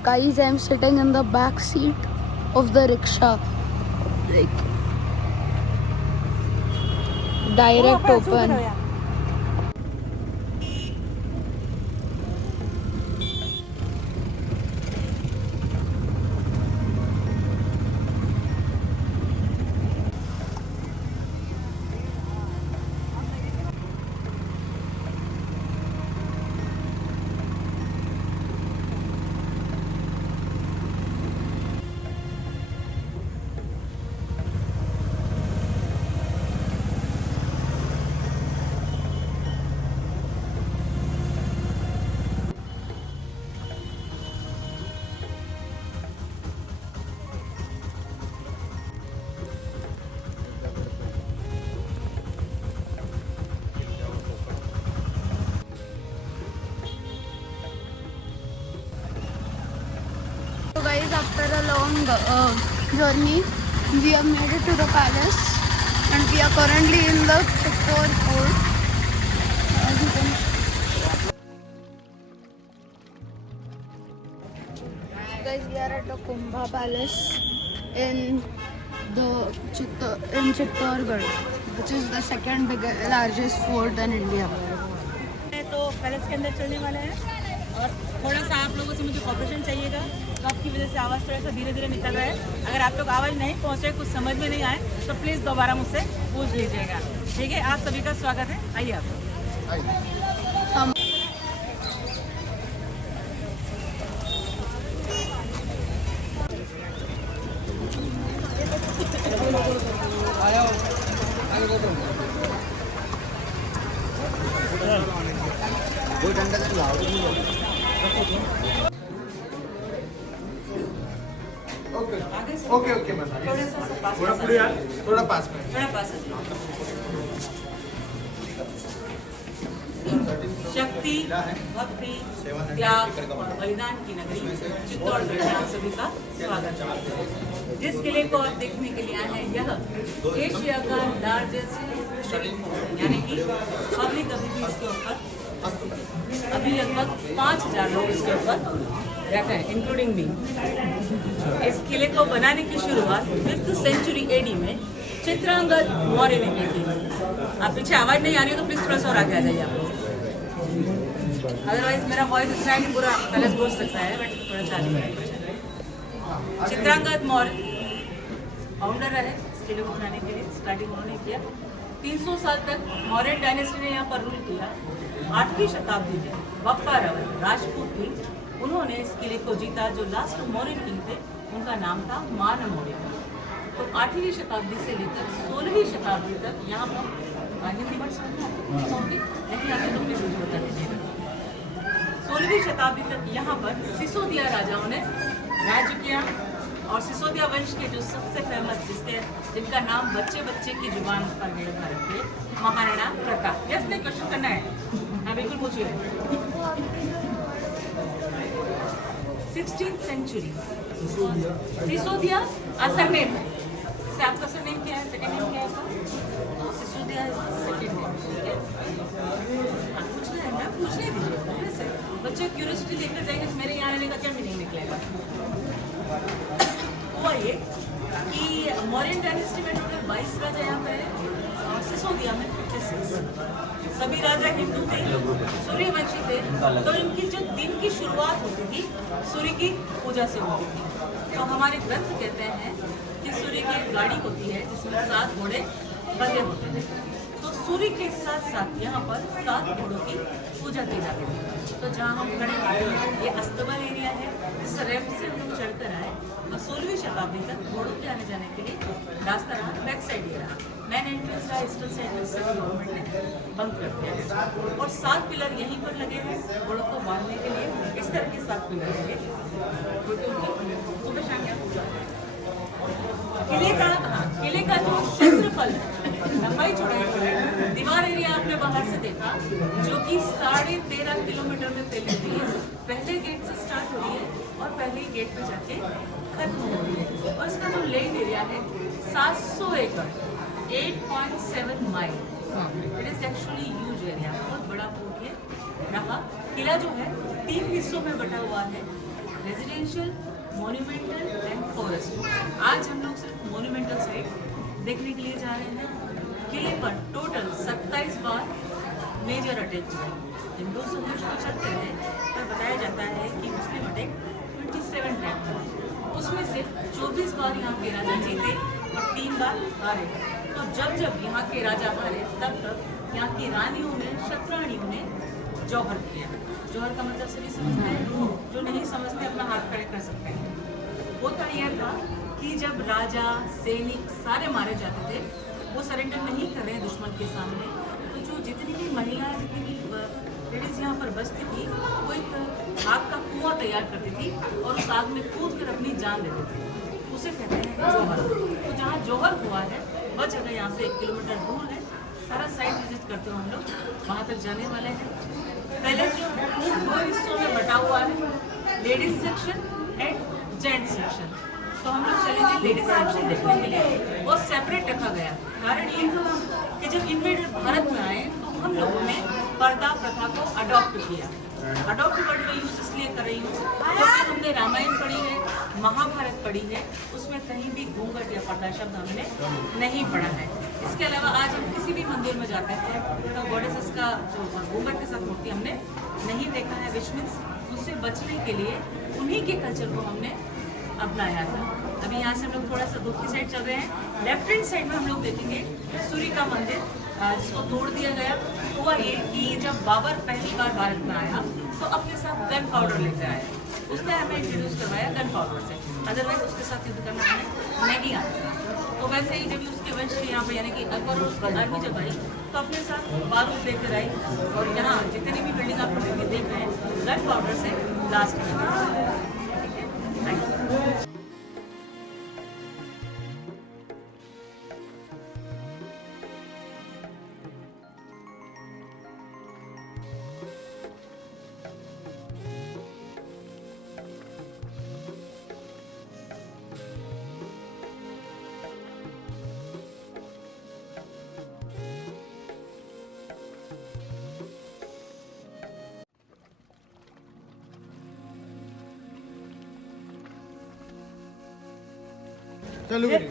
Guys, I'm sitting in the back seat of the rickshaw. Like, direct open. So guys, after a long journey, we have made it to the palace and we are currently in the Chittor fort. As you can guys, we are at the Kumbha Palace in Chittorgarh, which is the second largest fort in India. तो palace के अंदर चलने वाले हैं और थोड़ा सा आप लोगों से मुझे कॉपरेशन चाहिएगा। तो आपकी वजह से आवाज़ थोड़ा सा धीरे धीरे निकल रहा है। अगर आप लोग आवाज़ नहीं पहुँचे, कुछ समझ में नहीं आए तो प्लीज़ दोबारा मुझसे पूछ लीजिएगा। ठीक है, आप सभी का स्वागत है। आइए आप हम ओके मैम, थोड़ा पास में। शक्ति, भक्ति, त्याग, बलिदान की नगरी चित्तौड़गढ़ में आप सभी का स्वागत है। जिस किले को आप देखने के लिए आए हैं, यह एशिया का लार्जेस्ट यानी कि पब्लिक अभी भी इसके ऊपर अभी लगभग 5000 लोग इसके ऊपर रहते हैं, इंक्लूडिंग मी। इस किले को बनाने की शुरुआत 5th सेंचुरी एडी में चित्रांगद मौर्य ने की थी। आप पीछे आवाज नहीं आ रही हो तो प्लीज थोड़ा सा और आगे आ जाइए आप लोग, अदरवाइज मेरा वॉइस इस टाइम पूरा गलत बोल सकता है, बट थोड़ा सा आगे। चित्रांगद मौर्य फाउंडर रहे इस किले को बनाने के लिए। स्टार्टिंग उन्होंने किया। 300 साल तक मौर्यन डायनेस्टी ने यहाँ पर रूल किया। 8वीं शताब्दी में बप्पा रावल राजपूत थी, उन्होंने इस किले को जीता। जो लास्ट मौर्यन किंग थे उनका नाम था मान मौर्य। तो 8वीं शताब्दी से लेकर 16वीं शताब्दी तक यहाँ पर हिंदी वर्ड नहीं आते तो प्लीज मुझे बता दीजिएगा। 16वीं शताब्दी तक यहाँ पर सिसोदिया राजाओं ने राज्य किया और सिसोदिया वंश के जो सबसे फेमस जिनका नाम बच्चे बच्चे की जुबान पर निर्भर रखे, महाराणा प्रताप। यस नहीं, क्वेश्चन करना है? हाँ बिल्कुल पूछिए। 16th सेंचुरी सिसोदिया सरनेम से आपका सरनेम क्या है? सेकंड नेम क्या है? Sisodia second name. ठीक है, पूछना है ना, पूछने दीजिए। बच्चे क्यूरियोसिटी लेकर जाएंगे तो मेरे यहाँ आने का क्या मीनिंग निकलेगा? हुआ ये कि मौर्यन डायनेस्टी में टोटल 22 राजा यहाँ पर है और सिसोदिया में 56। सभी राजा हिंदू थे, सूर्यवंशी थे। तो इनकी जो दिन की शुरुआत होती थी सूर्य की पूजा से होती थी। तो हमारे ग्रंथ कहते हैं कि सूर्य की एक गाड़ी होती है जिसमें 7 घोड़े बंधे होते हैं। तो सूर्य के साथ साथ यहाँ पर 7 घोड़ों की पूजा की जाती है। तो जहाँ हम खड़े हैं ये अस्तबल एरिया है, जिस रैंप से हम चढ़कर आए और 16वीं शताब्दी तक घोड़ों के आने जाने के लिए रास्ता रहा, बैक साइड ये रहा। मेन एंट्रेंस रहा ईस्टर्न साइड से गवर्नमेंट ने बंद कर दिया और 7 पिलर यहीं पर लगे हैं घोड़ों को बांधने के लिए। इस तरह के 7 पिलर लगे सुबह शाम किले का जो क्षेत्रफल लंबाई चौड़ाई दीवार एरिया आपने बाहर से देखा जो कि 13.5 किलोमीटर में फैली हुई है। पहले गेट से स्टार्ट हो रही है और पहले गेट पे जाके खत्म हो रही है और इसका जो लैंड एरिया है 700 एकड़ 8.7 mile. It is actually huge area, बहुत बड़ा फोर्ट है। रहा किला जो है 3 हिस्सों में बटा हुआ है, residential residential, monumental and forest. आज हम लोग सिर्फ मॉन्यूमेंटल साइड देखने के लिए जा रहे हैं। किले पर टोटल 27 बार मेजर अटैक हुए। हिंदू संघर्ष को चलते हैं पर बताया जाता है कि मुस्लिम अटैक 27 टाइम हुआ। उसमें से 24 बार यहाँ के राजा जीते और 3 बार हारे। तो जब जब यहाँ के राजा हारे तब तक यहाँ की रानियों ने, क्षत्राणियों ने जौहर किया। जौहर का मतलब सभी समझते हैं, जो नहीं समझते अपना हाथ खड़े कर सकते हैं। होता यह था कि जब राजा, सैनिक सारे मारे जाते थे, वो सरेंडर नहीं कर रहे हैं दुश्मन के सामने, तो जो जितनी भी महिलाएं, जितनी भी लेडीज यहाँ पर बचती थी, वो एक आग का कुआं तैयार करती थी और उस आग में कूद कर अपनी जान देती थी। उसे कहते हैं जौहर। तो जहाँ जौहर हुआ है वह जगह यहाँ से 1 किलोमीटर दूर है। सारा साइट विजिट करते हो हम लोग, वहाँ तक जाने वाले हैं। पहले जो 2 हिस्सों में बटा हुआ है, ladies section and gents section. तो हम लोग चलेंगे लेडीज सेक्शन देखने के लिए। वो सेपरेट रखा गया। कारण ये कि जब इन्वेडर भारत में आए तो हम लोगों ने पर्दा प्रथा को अडॉप्ट किया। अडॉप्ट वर्ड का यूज इसलिए कर रही हूँ क्योंकि हमने रामायण पढ़ी है, महाभारत पढ़ी है, उसमें कहीं भी घूंघट या पर्दा शब्द हमने नहीं पढ़ा है। इसके अलावा आज हम किसी भी मंदिर में जाते हैं तो गॉडेसेस का जो घूंघट के साथ मूर्ति हमने नहीं देखा है, विच मीन्स उससे बचने के लिए उन्हीं के कल्चर को हमने अपनाया था। अभी यहाँ से हम लोग थोड़ा सा दूसरी साइड चल रहे हैं। लेफ्ट हैंड साइड में हम लोग देखेंगे सूर्य का मंदिर, जिसको तोड़ दिया गया। हुआ ये कि जब बाबर पहली बार भारत में आया तो अपने साथ गन पाउडर लेकर आया। उसने हमें इंट्रोड्यूस करवाया गन पाउडर से, अदरवाइज उसके साथ युद्ध करना हमें नहीं आता। तो वैसे ही जब उसके वंश यहाँ पे यानी कि अकबर और उसकी आर्मी जब आई तो अपने साथ बारूद लेकर आई और यहाँ जितनी भी बिल्डिंग आप लोग देख रहे हैं गन पाउडर से ब्लास्ट कर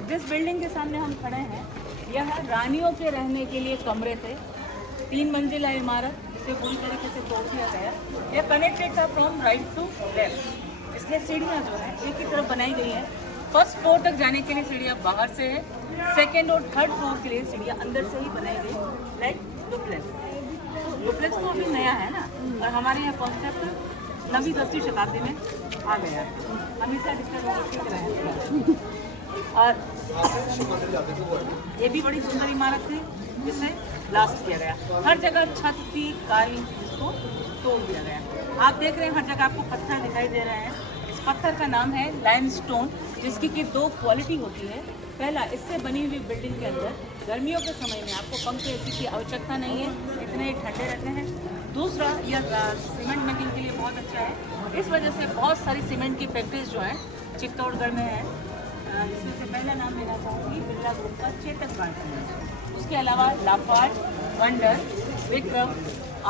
जिस बिल्डिंग के सामने हम खड़े हैं यह रानियों के रहने के लिए कमरे थे। 3 मंजिला इमारत जिसे पूरी तरीके से तोड़ दिया गया। यह कनेक्टेड था फ्रॉम राइट टू लेफ्ट, इसलिए सीढ़ियाँ जो है एक ही तरफ बनाई गई है। फर्स्ट फ्लोर तक जाने के लिए सीढ़ियाँ बाहर से है, सेकेंड और थर्ड फ्लोर के लिए सीढ़ियाँ अंदर से ही बनाई गई, लाइक डुप्लेक्स। डुप्लेक्स तो अभी नया है ना, और हमारे यहाँ कॉन्सेप्ट 9वीं 10वीं शताब्दी में आ गया है। हमेशा डिस्टर्ब और ये भी बड़ी सुंदर इमारत थी जिसे ब्लास्ट किया गया। हर जगह छत की कालीन को तोड़ दिया गया। आप देख रहे हैं हर जगह आपको पत्थर दिखाई दे रहे हैं। इस पत्थर का नाम है लाइमस्टोन, जिसकी कि 2 क्वालिटी होती है। पहला, इससे बनी हुई बिल्डिंग के अंदर गर्मियों के समय में आपको पंखे एसी की आवश्यकता नहीं है, इतने ठंडे रहते हैं। दूसरा, यह सीमेंट मेकिंग के लिए बहुत अच्छा है। इस वजह से बहुत सारी सीमेंट की फैक्ट्रीज जो हैं चित्तौड़गढ़ में है। इसमें से पहला नाम लेना चाहूँगी बिरला ग्रुप का चेतक ब्रांड। उसके अलावा लाफार्ज, वंडर, विक्रम,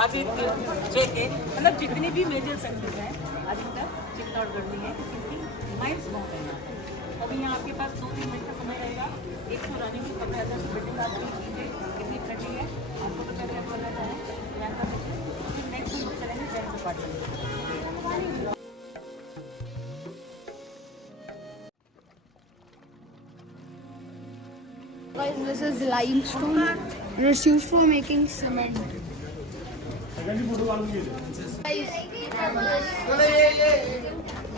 आदित्य, जेके, मतलब जितनी भी मेजर फैक्ट्रीज हैं अधिकतर चित्तौड़गढ़ में है, क्योंकि माइंस बहुत है यहाँ पर। अभी यहाँ आपके पास 2-3 मिनट का समय रहेगा। एक तो रानी की कपड़े अदर से बिल्डिंग आप कीजिए कितनी ठंडी है आपको तो पहले आप बोलना चाहें यहाँ का फिर नेक्स्ट हम चलेंगे gents apartment. Guys, this is limestone. It is used for making cement. Guys,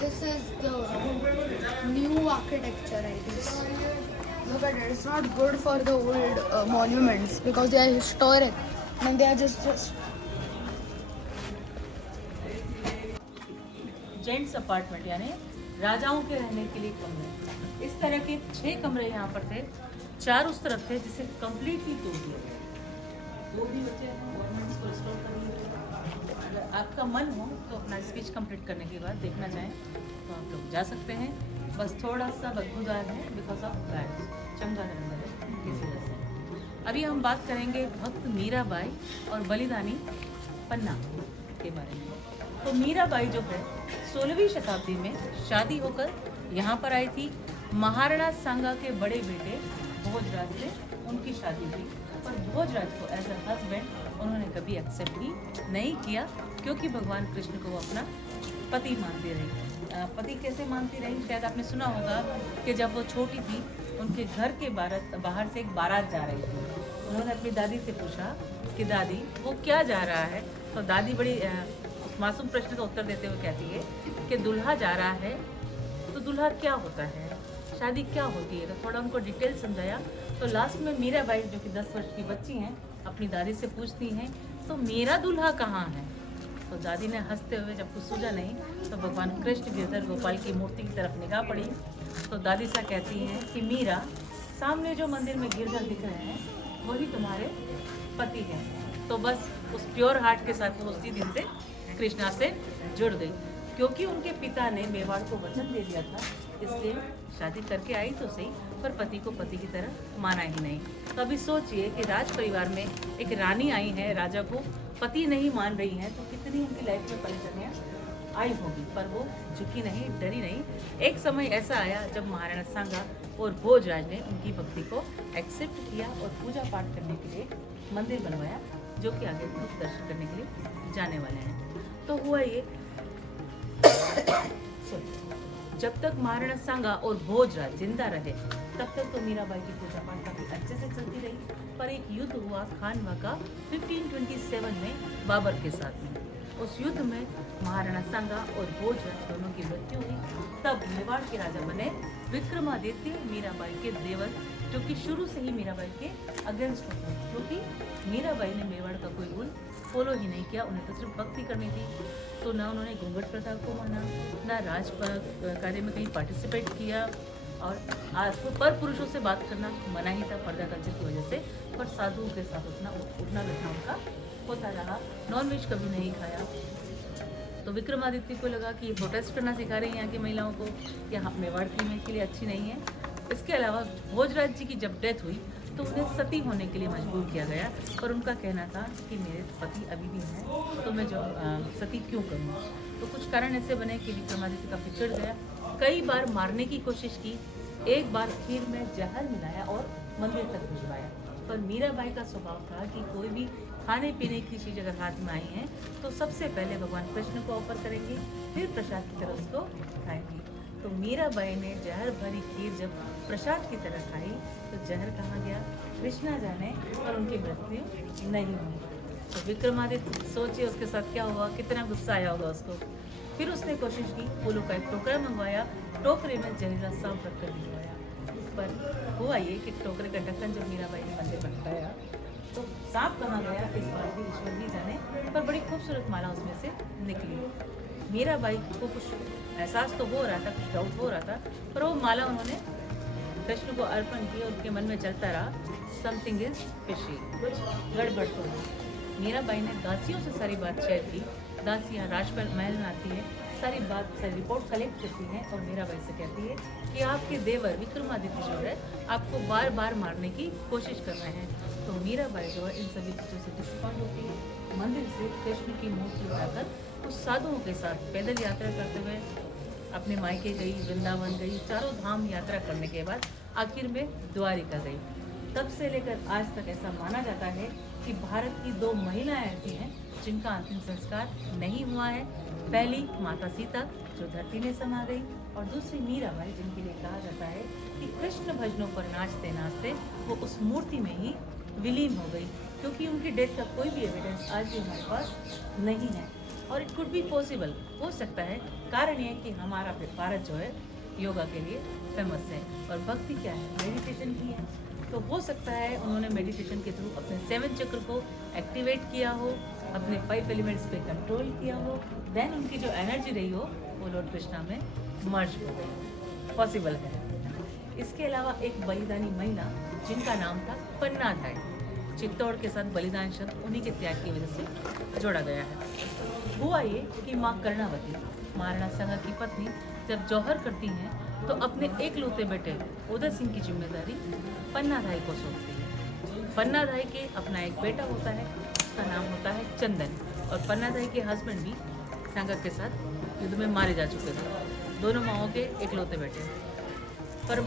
this is the new architecture, I guess. Look at it. It's not good for the old monuments because they are historic and they are just. Gents apartment यानी राजाओं के रहने के लिए कमरे। इस तरह के 6 कमरे यहाँ पर थे, 4 उस तरफ थे जिसे कम्प्लीटली तोड़ दिया गया। 2 भी बचे हैं, गवर्नमेंट्स को रिस्टोर करने। अगर आपका मन हो तो अपना स्पीच कंप्लीट करने के बाद देखना चाहें तो आप लोग जा सकते हैं। बस थोड़ा सा बदबूदार है बिकॉज ऑफ दैट, चमगादड़ है इसी वजह से। अभी हम बात करेंगे भक्त मीराबाई और बलिदानी पन्ना के बारे में। तो मीराबाई जो है 16वीं शताब्दी में शादी होकर यहाँ पर आई थी। महाराणा सांगा के बड़े बेटे भोजराज से उनकी शादी हुई, पर भोजराज को एज अ हस्बैंड उन्होंने कभी एक्सेप्ट ही नहीं किया, क्योंकि भगवान कृष्ण को वो अपना पति मानती रही। पति कैसे मानती रही? शायद आपने सुना होगा कि जब वो छोटी थी, उनके घर के बाहर से एक बारात जा रही थी। उन्होंने अपनी दादी से पूछा कि दादी वो क्या जा रहा है? तो दादी बड़ी मासूम प्रश्न का उत्तर देते हुए कहती है कि दुल्हा जा रहा है। तो दुल्हा क्या होता है, शादी क्या होती है? तो थोड़ा उनको डिटेल समझाया। तो लास्ट में मीराबाई जो कि 10 वर्ष की बच्ची हैं, अपनी दादी से पूछती हैं तो मेरा दुल्हा कहाँ है? तो दादी ने हंसते हुए, जब कुछ सूझा नहीं तो भगवान कृष्ण गिरधर गोपाल की मूर्ति की तरफ निगाह पड़ी। तो दादी सा कहती हैं कि मीरा, सामने जो मंदिर में गिरधर दिख रहे हैं वही तुम्हारे पति हैं। तो बस उस प्योर हार्ट के साथ वो उसी दिन से कृष्णा से जुड़ गई, क्योंकि उनके पिता ने मेवाड़ को वचन दे दिया था, इसलिए शादी करके आई तो सही, पर पति को पति की तरह माना ही नहीं। तो अभी सोचिए कि राज परिवार में एक रानी आई है, राजा को पति नहीं मान रही है, तो कितनी उनकी लाइफ में परेशानियाँ आई होगी, पर वो झुकी नहीं, डरी नहीं। एक समय ऐसा आया जब महाराणा सांगा और भोजराज ने उनकी भक्ति को एक्सेप्ट किया और पूजा पाठ करने के लिए मंदिर बनवाया, जो कि आगे लोग दर्शन करने के लिए जाने वाले हैं। तो हुआ ये जब तक महाराणा सांगा और भोजराज जिंदा रहे, तब तक तो मीराबाई की पूजा पाठ काफी अच्छे से चलती रही। पर एक युद्ध हुआ खानवा का 1527 में बाबर के साथ में। उस युद्ध में महाराणा सांगा और भोजराज दोनों की मृत्यु हुई। तब मेवाड़ के राजा बने विक्रमादित्य, मीराबाई के देवर, जो कि शुरू से ही मीराबाई के अगेंस्ट होते, क्योंकि मीराबाई ने मेवाड़ का कोई रूल फॉलो ही नहीं किया। उन्हें तो सिर्फ भक्ति करनी थी, तो ना उन्होंने घूंघट प्रथा को माना, ना राज कार्य में कहीं पार्टिसिपेट किया, और आज पर पुरुषों से बात करना मना ही था पर्दा कल्चर की वजह से। पर साधुओं के साथ उठना बैठना उनका होता रहा। नॉनवेज कभी नहीं खाया। तो विक्रमादित्य को लगा कि ये प्रोटेस्ट करना सिखा रही हैं यहाँ की महिलाओं को, या मेवाड़ की में के लिए अच्छी नहीं है। इसके अलावा भोजराज जी की जब डेथ हुई तो उन्हें सती होने के लिए मजबूर किया गया, पर उनका कहना था कि मेरे पति अभी भी हैं, तो मैं जो सती क्यों करूँ। तो कुछ कारण ऐसे बने कि विक्रमादित्य काफी चिढ़ गया, कई बार मारने की कोशिश की, एक बार खीर में जहर मिलाया और मंदिर तक भिजवाया। पर मीराबाई का स्वभाव था कि कोई भी खाने पीने की चीज़ अगर हाथ में आई है तो सबसे पहले भगवान कृष्ण को ऑफर करेंगे, फिर प्रसाद की तरह उसको खाएंगी। तो मीराबाई ने जहर भरी खीर जब प्रसाद की तरह खाई तो जहर कहाँ गया कृष्णा जाने, और उनकी मृत्यु नहीं हुई। तो विक्रमादित्य सोचिए उसके साथ क्या हुआ, कितना गुस्सा आया होगा उसको। फिर उसने कोशिश की, फूलों का एक टोकरा मंगवाया, टोकरे में जहरीला सांप रखकर भिजवाया। पर हुआ ये कि टोकरे का ढक्कन जब मीराबाई ने मंदिर में हटाया तो सांप कहाँ गया इस बात भी ईश्वर ही जाने, पर बड़ी खूबसूरत माला उसमें से निकली। मीराबाई को कुछ एहसास तो हो रहा था, कुछ डाउट हो रहा था, पर वो माला उन्होंने कृष्ण को अर्पण की और उनके मन में चलता रहा समथिंग इज फिशी, कुछ गड़बड़ तो है। मीराबाई ने दासियों से सारी बात शेयर की। दासियाँ राजमहल में आती है, सारी रिपोर्ट कलेक्ट करती हैं और मीराबाई से कहती है कि आपके देवर विक्रमादित्य जो है आपको बार बार मारने की कोशिश कर रहे हैं। तो मीराबाई जो है इन सभी चीज़ों से डिसअपॉइंट होती है। मंदिर से कृष्ण की मूर्ति उठाकर कुछ साधुओं के साथ पैदल यात्रा करते हुए अपने मायके गई, वृंदावन गई, चारों धाम यात्रा करने के बाद आखिर में द्वारिका गई। तब से लेकर आज तक ऐसा माना जाता है कि भारत की 2 महिलाएं ऐसी हैं जिनका अंतिम संस्कार नहीं हुआ है। पहली माता सीता जो धरती में समा गई, और दूसरी मीराबाई जिनके लिए कहा जाता है कि कृष्ण भजनों पर नाचते नाचते वो उस मूर्ति में ही विलीन हो गई, क्योंकि उनकी डेथ का कोई भी एविडेंस आज भी हमारे पास नहीं है। और इट कुड बी पॉसिबल, हो सकता है। कारण ये कि हमारा भारत जो है योगा के लिए फेमस है, और भक्ति क्या है, मेडिटेशन की है। तो हो सकता है उन्होंने मेडिटेशन के थ्रू अपने 7 चक्र को एक्टिवेट किया हो, अपने 5 एलिमेंट्स पे कंट्रोल किया हो, देन उनकी जो एनर्जी रही हो वो लॉर्ड कृष्णा में मर्ज हो गई। पॉसिबल है। इसके अलावा एक बलिदानी महिला जिनका नाम था पन्नाधाय, चित्तौड़ के साथ बलिदान शब्द उन्हीं के त्याग की वजह से जोड़ा गया है। हुआ ये कि माँ कर्णावती महाराणा सांगा की पत्नी जब जौहर करती हैं तो अपने एकलौते बेटे उदय सिंह की जिम्मेदारी पन्नाधाय को सौंपती है। पन्नाधाय के अपना एक बेटा होता है, उसका नाम होता है चंदन, और पन्नाधाय के हस्बैंड भी सांगा के साथ युद्ध में मारे जा चुके थे। दोनों माओं के इकलौते बेटे। पर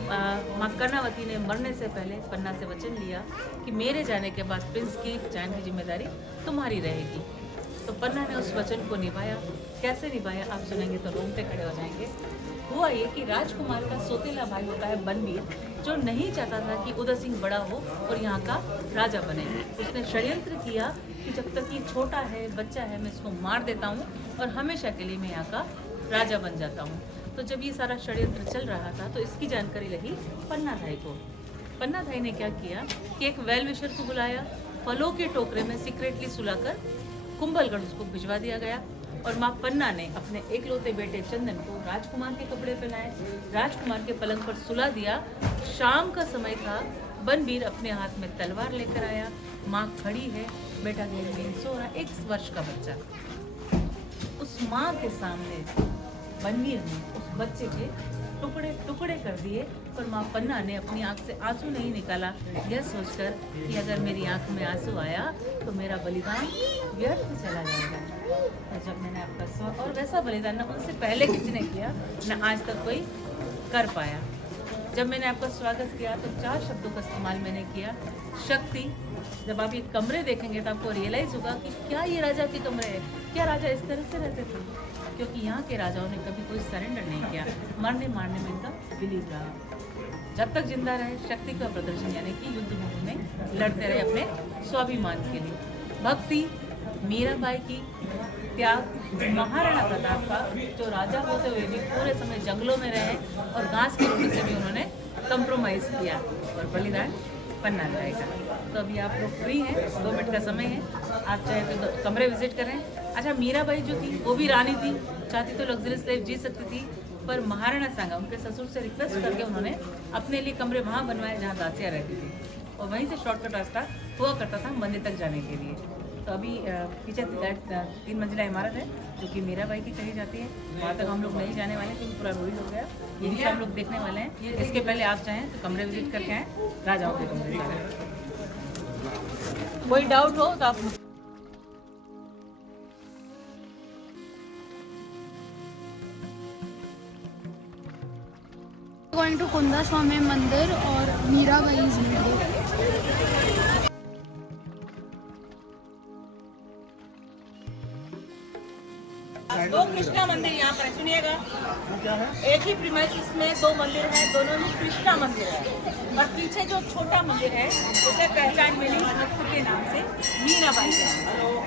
माँ कर्णावती ने मरने से पहले पन्ना से वचन लिया कि मेरे जाने के बाद प्रिंस की चयन की जिम्मेदारी तुम्हारी रहेगी। तो पन्ना ने उस वचन को निभाया। कैसे निभाया आप सुनेंगे तो रोंगटे खड़े हो जाएंगे। हुआ ये कि राजकुमार का सोतेला भाई होता है बनवीर, जो नहीं चाहता था कि उदय सिंह बड़ा हो और यहाँ का राजा बने। उसने षड्यंत्र किया कि जब तक ये छोटा है, बच्चा है, मैं इसको मार देता हूँ और हमेशा के लिए मैं यहाँ का राजा बन जाता हूँ। तो जब ये सारा षड्यंत्र चल रहा था तो इसकी जानकारी लगी पन्ना भाई को। पन्ना भाई ने क्या किया कि एक वेल विशर को बुलाया, फलों के टोकरे में सीक्रेटली सुलाकर कुंभलगढ़ उसको भिजवा दिया गया। और माँ पन्ना ने अपने एकलौते बेटे चंदन को राजकुमार के कपड़े पहनाए, राजकुमार के पलंग पर सुला दिया। शाम का समय था, बनवीर अपने हाथ में तलवार लेकर आया। माँ खड़ी है, बेटा गले में सो रहा, 1 वर्ष का बच्चा। उस माँ के सामने बनवीर ने उस बच्चे के टुकड़े टुकड़े कर दिए। पर माँ पन्ना ने अपनी आंख से आंसू नहीं निकाला, यह सोचकर कि अगर मेरी आंख में आंसू आया तो मेरा बलिदान व्यर्थ चला जाएगा। तो जब मैंने आपका और वैसा बलिदान ना उनसे पहले किसी ने किया, ना आज तक कोई कर पाया। जब मैंने आपका स्वागत किया तो 4 शब्दों का इस्तेमाल मैंने किया। शक्ति। जब आप ये कमरे देखेंगे तो आपको रियलाइज होगा कि क्या ये राजा के कमरे हैं, क्या राजा इस तरह से रहते थे। क्योंकि यहाँ के राजाओं ने कभी कोई सरेंडर नहीं किया, मरने मारने में इनका बिलीव रहा। जब तक जिंदा रहे शक्ति का प्रदर्शन यानी कि युद्ध भूमि में लड़ते रहे अपने स्वाभिमान के लिए। भक्ति, मीराबाई की त्याग, महाराणा प्रताप का जो राजा होते हुए भी पूरे समय जंगलों में रहे और घास की रोटी से भी उन्होंने कंप्रोमाइज़ किया। और बलिदान पन्ना जाएगा। तो अभी आप लोग फ्री हैं, 2 मिनट का समय है, आप चाहे तो कमरे विजिट करें। अच्छा, मीराबाई जो थी वो भी रानी थी, चाहती तो लग्जरियस लाइफ जी सकती थी, पर महाराणा सांगा उनके ससुर से रिक्वेस्ट करके उन्होंने अपने लिए कमरे वहाँ बनवाए जहाँ दासियाँ रहती थी, और वहीं से शॉर्टकट रास्ता हुआ करता था मंदिर तक जाने के लिए। तो अभी पीछे 3 मंजिला इमारत है जो कि मीराबाई की कही जाती है, वहाँ तक हम लोग नहीं जाने वाले क्योंकि पूरा रूल हो गया। यही सब लोग देखने वाले हैं। इसके पहले आप चाहें तो कमरे विजिट करके आएँ, राजाओं के कमरे जाएँ। कोई डाउट हो तो आप गोइंग टू कुंदा स्वामी मंदिर और मीराबाई's वीडियो। दो कृष्णा मंदिर यहाँ पर सुनिएगा। एक ही प्रीमाइसिस में 2 मंदिर हैं, दोनों ही कृष्णा मंदिर है। और पीछे जो छोटा मंदिर है उसे पहचान मिली भक्त के नाम से, मीराबाई के नाम।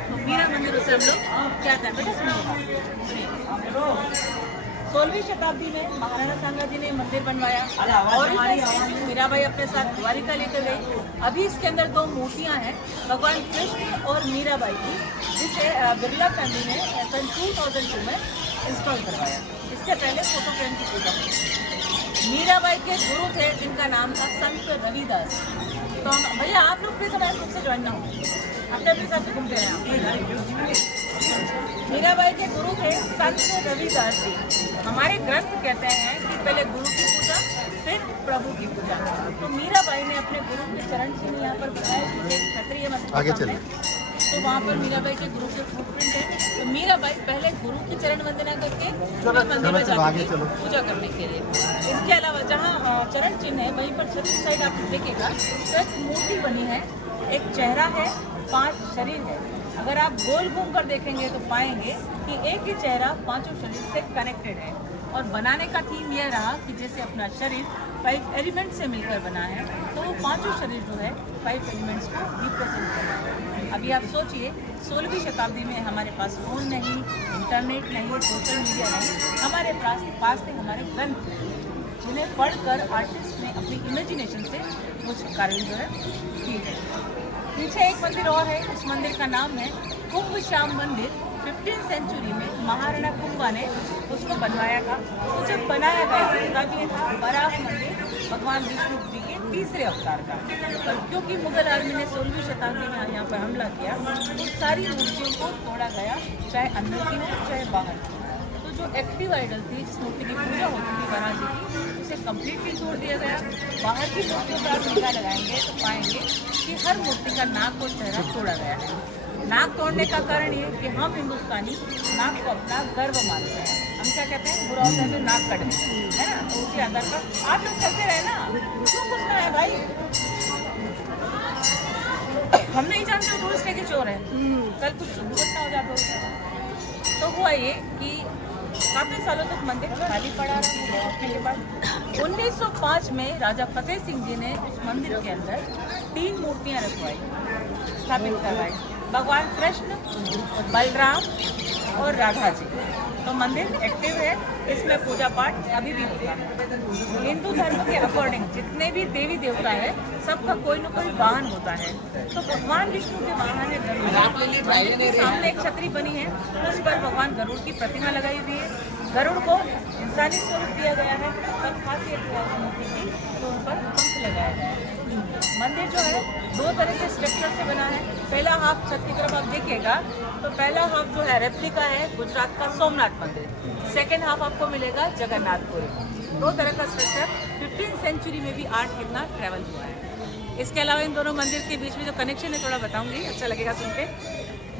तो मीरा मंदिर उसे हम लोग क्या करते हैं। 16वीं शताब्दी में महाराणा सांगा जी ने मंदिर बनवाया और मीराबाई अपने साथ द्वारिका लेकर गई। अभी इसके अंदर 2 मूर्तियां हैं, भगवान कृष्ण और मीराबाई की, जिसे बिरला फैमिली ने सन 2002 में इंस्टॉल करवाया। इससे पहले फोटो फ्रेम की पूजा हुई। मीराबाई के गुरु थे जिनका नाम था संत रविदास। तो हम भैया आप लोग प्लीज हमारे ग्रुप से ज्वाइन ना हो, अपने अपने साथ घूमते हैं। मीराबाई के गुरु थे संत रविदास जी। हमारे ग्रंथ कहते हैं कि पहले गुरु की पूजा फिर प्रभु की पूजा। तो मीराबाई ने अपने गुरु के चरण चिन्ह यहाँ पर बताया कि क्षत्रिय मंदिर, तो वहाँ पर मीराबाई के गुरु के फुटप्रिंट है। तो मीराबाई पहले गुरु की चरण वंदना करके मंदिर में जाती थी पूजा करने के लिए। इसके अलावा जहाँ चरण चिन्ह है वहीं पर छठी साइड आप देखिएगा तो एक मूर्ति बनी है, एक चेहरा है, 5 शरीर है। अगर आप गोल घूम कर देखेंगे तो पाएंगे कि एक ही चेहरा 5 शरीर से कनेक्टेड है। और बनाने का थीम यह रहा कि जैसे अपना शरीर 5 एलिमेंट से मिलकर बना है, तो वो 5 शरीर जो है 5 एलिमेंट्स को रिप्रेजेंट करना है। अभी आप सोचिए 16वीं शताब्दी में हमारे पास फ़ोन नहीं, इंटरनेट नहीं, सोशल मीडिया नहीं, हमारे पास थे हमारे ग्रंथ, जिन्हें पढ़कर आर्टिस्ट ने अपनी इमेजिनेशन से कुछ कार्य जो है किए हैं। पीछे एक मंदिर और है, इस मंदिर का नाम है कुंभ श्याम मंदिर। 15th सेंचुरी में महाराणा कुंभा ने उसको बनवाया था। तो जब बनाया गया तब ये था बराह मंदिर, भगवान विष्णु जी के 3रे अवतार का। पर क्योंकि मुगल आर्मी ने 16वीं शताब्दी में यहाँ पर हमला किया तो सारी मूर्तियों को तोड़ा गया, चाहे अंदर की हो चाहे बाहर की। तो जो एक्टिव आइडल थी, जिस मूर्ति की पूजा होती थी बराह जी की, उसे कम्प्लीटली तोड़ दिया गया। बाहर की मूर्तियों पर आप निगाह लगाएंगे तो पाएंगे कि हर मूर्ति का नाक और चेहरा तोड़ा गया है। नाक तोड़ने का कारण ये कि हम हिंदुस्तानी नाक को अपना गर्व मानते हैं। क्या कहते हैं, बुरा होता है तो नाक कट दे, है ना, तो उसी अंदर का आप लोग चलते रहे ना, क्यों पूछना है भाई। हम नहीं जानते टूरिस्ट है कि चोर है, कल कुछ दुर्घटना हो जाता है। तो हुआ ये कि काफ़ी सालों तक मंदिर खाली पड़ा रहा के बाद 1905 में राजा फतेह सिंह जी ने उस मंदिर के अंदर 3 मूर्तियां रखवाई, स्थापित करवाई, भगवान कृष्ण, बलराम और राधा जी। तो मंदिर एक्टिव है, इसमें पूजा पाठ अभी भी होता है। हिंदू धर्म के अकॉर्डिंग जितने भी देवी देवता है सबका कोई न कोई वाहन होता है। तो भगवान विष्णु के वाहन है गरुड़। मंदिर के सामने एक छतरी बनी है, उस पर भगवान गरुड़ की प्रतिमा लगाई हुई है। गरुड़ को इंसानी स्वरूप दिया गया है, पर खासियत है उस मूर्ति की तो उन पर पंख लगाया गया है। मंदिर जो है 2 तरह के स्ट्रक्चर से बना है। पहला हाफ छत की तरफ आप देखिएगा तो पहला हाफ जो है रेप्लिका है गुजरात का सोमनाथ मंदिर, सेकेंड हाफ आपको मिलेगा जगन्नाथपुरी। 2 तरह का स्ट्रक्चर 15वीं सेंचुरी में भी आर्ट कितना ट्रैवल हुआ है। इसके अलावा इन दोनों मंदिर के बीच में जो कनेक्शन है थोड़ा बताऊंगी, अच्छा लगेगा सुन के।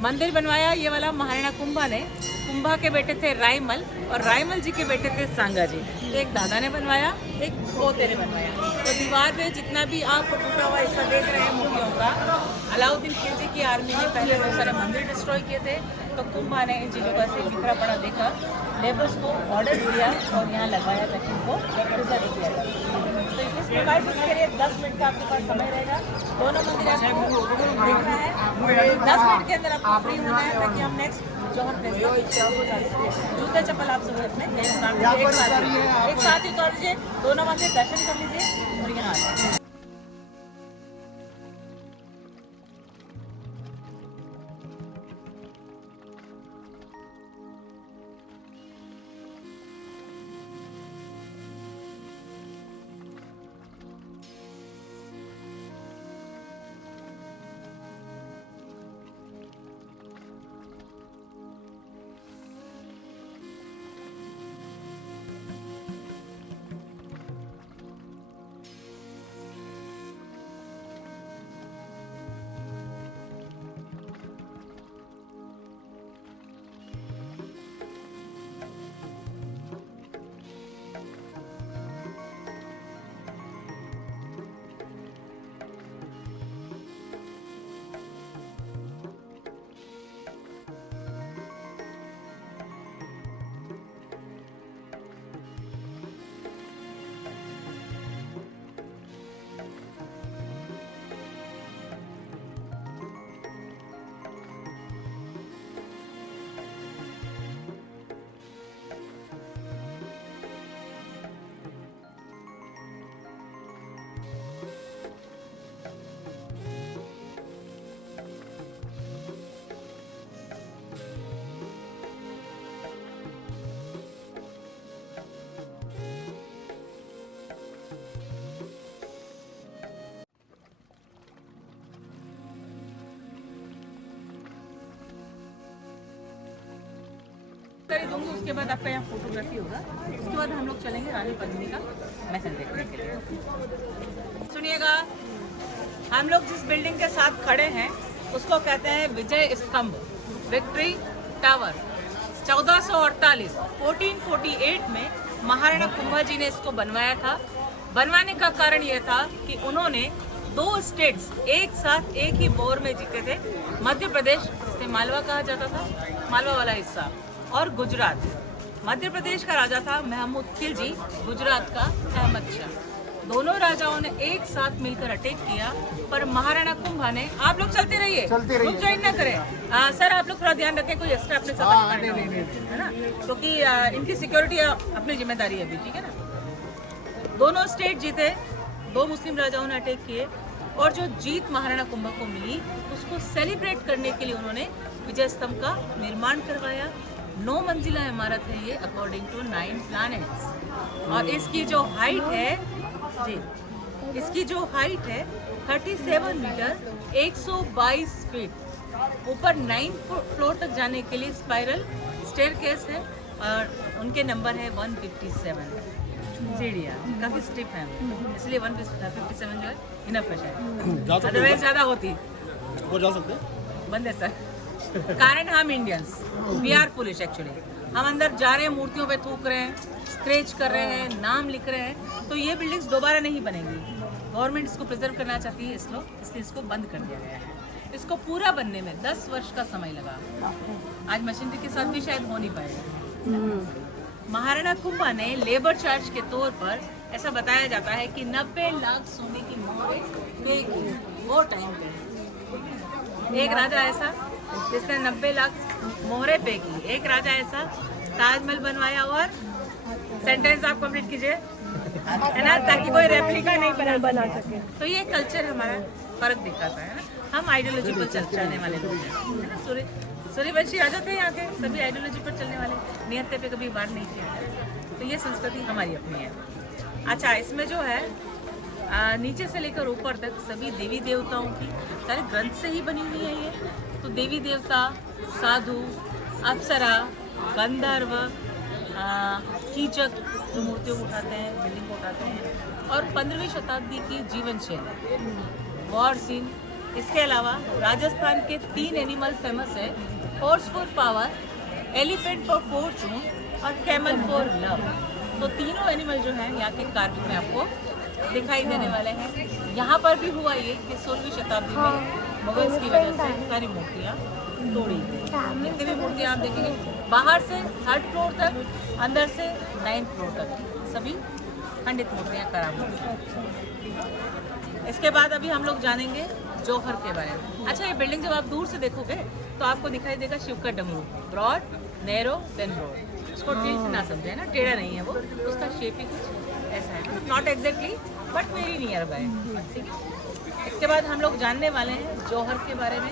मंदिर बनवाया ये वाला महाराणा कुंभा ने। कुंभा के बेटे थे रायमल और रायमल जी के बेटे थे सांगा जी। तो एक दादा ने बनवाया, एक पोते ने बनवाया। तो दीवार पे जितना भी आपको टूटा हुआ हिस्सा देख रहे हैं मूर्तियों का, अलाउद्दीन खिलजी की आर्मी ने पहले बहुत सारे मंदिर डिस्ट्रॉय किए थे। तो कुंभा ने इन चीज़ों को ऐसे बिखरा पड़ा देखा, लेबर्स को ऑर्डर दिया और यहाँ लगवाया ताकि उनको प्रिजर्व किया जाए। तो इस प्रकार से इसके लिए 10 मिनट का आपके पास समय रहेगा। दोनों मंदिर आपको देखना है, 10 मिनट के अंदर आपको फ्री होना है ताकि हम नेक्स्ट जो हम जूते चप्पल आप सब अपने एक साथ ही उतार लीजिए, दोनों मंदिर दर्शन कर लीजिए और यहाँ आ जाइए। दूंगी, उसके बाद आपका यहाँ फोटोग्राफी होगा। उसके बाद हम लोग चलेंगे रानी पद्मिनी का महल देखने के लिए। सुनिएगा, हम लोग जिस बिल्डिंग के साथ खड़े हैं उसको कहते हैं विजय स्तंभ, विक्ट्री टावर। 1448 में महाराणा कुंभा जी ने इसको बनवाया था। बनवाने का कारण यह था कि उन्होंने 2 स्टेट्स एक साथ एक ही वॉर में जीते थे। मध्य प्रदेश, जिसे मालवा कहा जाता था, मालवा वाला हिस्सा, और गुजरात। मध्य प्रदेश का राजा था महमूद खिलजी, गुजरात का अहमद शाह। दोनों राजाओं ने एक साथ मिलकर अटैक किया, पर महाराणा कुंभा ने, आप लोग चलते रहिए, ग्रुप ज्वाइन ना करें। सर आप लोग थोड़ा ध्यान रखें, कोई एक्स्ट्रा अपने साथ है ना, क्योंकि इनकी सिक्योरिटी अपनी जिम्मेदारी है अभी, ठीक है ना। दोनों स्टेट जीते, 2 मुस्लिम राजाओं ने अटैक किए, और जो जीत महाराणा कुंभा को मिली उसको सेलिब्रेट करने के लिए उन्होंने विजय स्तंभ का निर्माण करवाया। 9 मंजिला इमारत है ये, अकॉर्डिंग टू 9 प्लैनेट्स। और इसकी जो हाइट है जी, इसकी जो हाइट है 37 मीटर 122 फीट। ऊपर 9 फ्लोर तक जाने के लिए स्पाइरल स्टेयरकेस है और उनके नंबर है 157 सीढ़ियाँ। काफ़ी स्टिफ है, इसलिए 157 जो है इनफ है शायद, अदरवाइज ज़्यादा होती। वो जा सकते हैं? बंद है सर, कारण हम Indians we are foolish actually. हम अंदर जा रहे हैं, मूर्तियों पे थूक रहे हैं, स्क्रैच कर रहे हैं, नाम लिख रहे हैं, तो ये बिल्डिंग्स दोबारा नहीं बनेंगी। गवर्नमेंट इसको प्रिजर्व करना चाहती है इसलिए इसको बंद कर दिया गया है। इसको पूरा बनने में 10 वर्ष का समय लगा। आज मशीनरी के साथ भी शायद हो नहीं पाएगा। महाराणा कुंभा ने लेबर चार्ज के तौर पर ऐसा बताया जाता है कि 90 लाख सोने की मोहरें पे की वो टाइम पे। एक राजा ऐसा जिसने 90 लाख मोहरें पे की, एक राजा ऐसा ताजमहल बनवाया। और सेंटेंस आप कंप्लीट कीजिए, है ना, ताकि कोई रेप्लिका नहीं बना सके। तो ये कल्चर हमारा फर्क दिखाता है ना। हम आइडियोलॉजी पर चलने वाले लोग हैं, है ना। सूर्यवंशी राजा थे यहाँ के, सभी आइडियोलॉजी पर चलने वाले, नियत पे कभी वार नहीं किया। तो ये संस्कृति हमारी अपनी है। अच्छा, इसमें जो है नीचे से लेकर ऊपर तक सभी देवी देवताओं की सारे ग्रंथ से ही बनी हुई है ये। तो देवी देवता, साधु, अप्सरा, गंधर्व, कीचक जो मूर्तियों को उठाते हैं, बिल्डिंग को उठाते हैं, और 15वीं शताब्दी की जीवन शैली, वॉर सीन। इसके अलावा राजस्थान के 3 एनिमल फेमस है, horse for power, elephant for Fortune और कैमल फॉर लव। तो तीनों एनिमल जो हैं यहाँ के कार्विंग में आपको दिखाई देने वाले हैं। यहाँ पर भी हुआ ये कि 16वीं शताब्दी में मुगल्स की वजह से सारी मूर्तियाँ तोड़ी गई। जितनी भी मूर्तियाँ आप देखेंगे, बाहर से 3rd फ्लोर तक, अंदर से 9th फ्लोर तक सभी खंडित मूर्तियाँ खराब हो गई। इसके बाद अभी हम लोग जानेंगे जौहर के बारे में। अच्छा, ये बिल्डिंग जब आप दूर से देखोगे तो आपको दिखाई देगा शिव का डमरू, ब्रॉड, नैरो, देन ब्रॉड। उसको टिल्ट ना समझे, है ना, टेढ़ा नहीं है वो, उसका शेप ही कुछ ऐसा है, not exactly but very near by. ठीक है, इसके बाद हम लोग जानने वाले हैं जौहर के बारे में।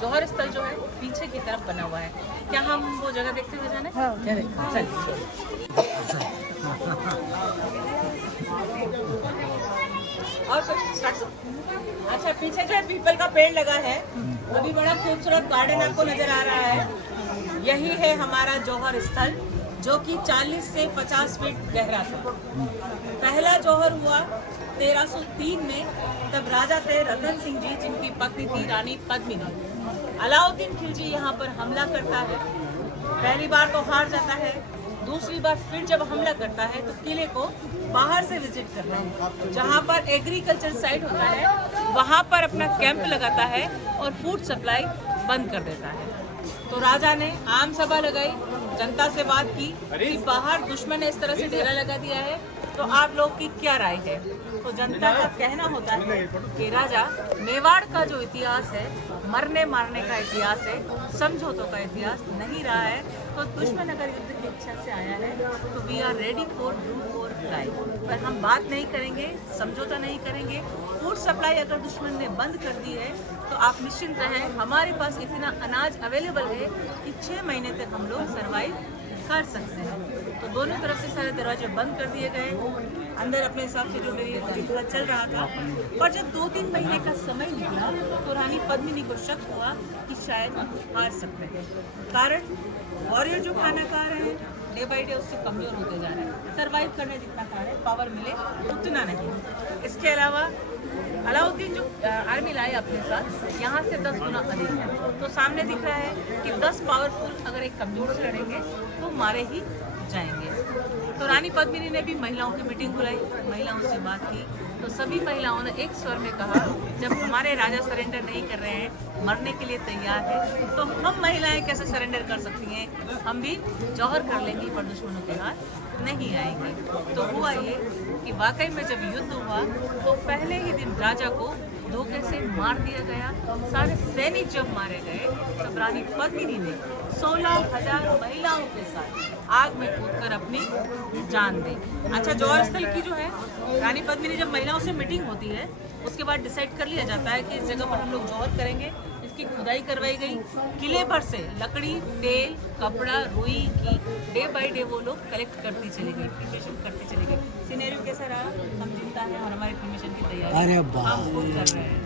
जौहर स्थल जो है पीछे की तरफ बना हुआ है। क्या हम वो जगह देखते हुए जाने? और अच्छा, पीछे जो है पीपल का पेड़ लगा है, अभी बड़ा खूबसूरत गार्डन आपको नजर आ रहा है। यही है हमारा जौहर स्थल, जो कि 40 से 50 फीट गहरा था। पहला जौहर हुआ 1303 में, तब राजा थे रतन सिंह जी, जिनकी पत्नी थी रानी पद्मिनी। अलाउद्दीन खिलजी यहाँ पर हमला करता है। पहली बार तो हार जाता है, दूसरी बार फिर जब हमला करता है तो किले को बाहर से विजिट करता है। जहाँ पर एग्रीकल्चर साइट होता है वहाँ पर अपना कैंप लगाता है और फूड सप्लाई बंद कर देता है। तो राजा ने आम सभा लगाई, जनता से बात की कि बाहर दुश्मन ने इस तरह से डेरा लगा दिया है, तो आप लोग की क्या राय है। तो जनता का कहना होता है कि राजा, मेवाड़ का जो इतिहास है, मरने मारने का इतिहास है, समझौतों का इतिहास नहीं रहा है। तो दुश्मन अगर युद्ध की इच्छा से आया है तो we are ready for do और डाई, पर हम बात नहीं करेंगे, समझौता नहीं करेंगे। फूड सप्लाई अगर दुश्मन ने बंद कर दी है तो आप निश्चिंत रहें, हमारे पास इतना अनाज अवेलेबल है कि 6 महीने तक हम लोग सर्वाइव कर सकते हैं। तो दोनों तरफ से सारे दरवाजे बंद कर दिए गए। अंदर अपने हिसाब से जो मेरी युद्ध चल रहा था, पर जब 2-3 महीने का समय निकला तो रानी पद्मिनी को शक हुआ कि शायद हम हार सकते हैं। कारण वॉरियर जो खाना खा रहे हैं डे बाई डे उससे कमजोर होते जा रहे हैं। सर्वाइव करने जितना खा रहे हैं, पावर मिले उतना नहीं। इसके अलावा अलाउद्दीन जो आर्मी लाए अपने साथ, यहाँ से 10 गुना अधिक है। तो सामने दिख रहा है कि 10 पावरफुल अगर एक कमजोर से लड़ेंगे तो मारे ही जाएंगे। तो रानी पद्मिनी ने भी महिलाओं की मीटिंग बुलाई, महिलाओं से बात की, तो सभी महिलाओं ने एक स्वर में कहा, जब हमारे राजा सरेंडर नहीं कर रहे हैं, मरने के लिए तैयार है, तो हम महिलाएं कैसे सरेंडर कर सकती हैं। हम भी जौहर कर लेंगी पर दुश्मनों के हाथ नहीं आएंगे। तो हुआ ये कि वाकई में जब युद्ध हुआ तो पहले ही दिन राजा को धोखे से मार दिया गया। सारे सैनिक जब मारे गए तब रानी पद्मिनी ने 16,000 महिलाओं के साथ आग में कूदकर अपनी जान दी। अच्छा, जौहर स्थल की जो है रानी पद्मिनी, जब महिलाओं से मीटिंग होती है उसके बाद डिसाइड कर लिया जाता है कि इस जगह पर हम लोग जौहर करेंगे। इसकी खुदाई करवाई गई, किले भर से लकड़ी, तेल, कपड़ा, रुई की डे बाय डे वो लोग कलेक्ट करती चली गई, प्रिपरेशन करती चली गई। सिनेरियो कैसा रहा, हम चिंता है और हमारे प्रिपरेशन की तैयारी हम खुद कर रहे हैं।